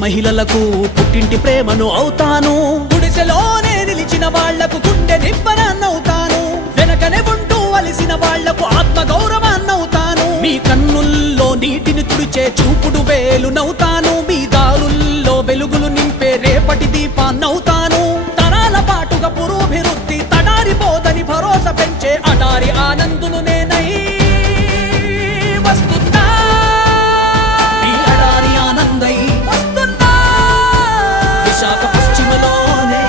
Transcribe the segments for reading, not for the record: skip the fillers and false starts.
మహిళలకు పుట్టింటి ప్రేమను అవుతాను గుడిసెలోనే నిలిచిన వాళ్లకు గుండె నిబ్బరాన్నవుతాను వెనకనే ఉంటూ అలిసిన వాళ్లకు ఆత్మగౌరవాన్నవుతాను మీ కన్నుల్లో నీటిని తుడిచే చూపుడు వేలునవుతాను మీ దారుల్లో వెలుగులు నింపే రేపటి దీపాన్నవుతాను తరాల పాటుగా పురోభివృద్ధి తడారిపోదని భరోసా పెంచే అడారి ఆనందులు నేనై వస్తున్నా ఈ అడారి ఆనందై వస్తున్నా విశాఖ పశ్చిమలోనే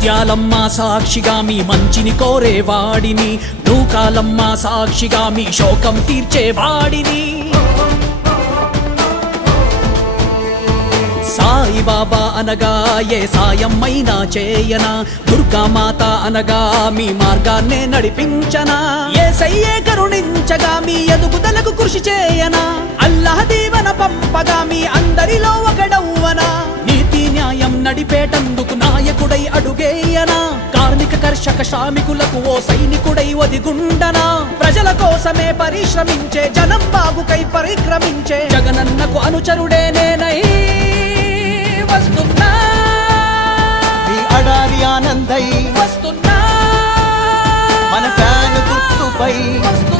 త్యాలమ్మ సాక్షిగా మీ మంచిని కోరేవాడిని నూకాలమ్మ సాక్షిగా మీ శోకం తీర్చేవాడిని సాయిబాబా అనగా ఏ సాయమైనా చేయనా దుర్గామాత అనగా మీ మార్గాన్నే నడిపించనా యేసయ్యే కరుణించగా మీ ఎదుగుదలకు కృషి చేయనా అల్లాహ్ దీవెన పంపగా మీ అందరిలో ఒకడవ్వనా నీతి న్యాయం నడిపేటందుకు నాయకుడై అడుగేయనా కార్మిక కర్షక శ్రామికులకు ఓ సైనికుడై ఒదిగుండనా ప్రజల కోసమే పరిశ్రమించే జనం బాగుకై పరిక్రమించే జగనన్నకు అనుచరుడే నేనై వస్తున్నా ఈ అడారి ఆనందై వస్తున్నా మన ఫ్యాన్ గుర్తుపై వస్తున్నా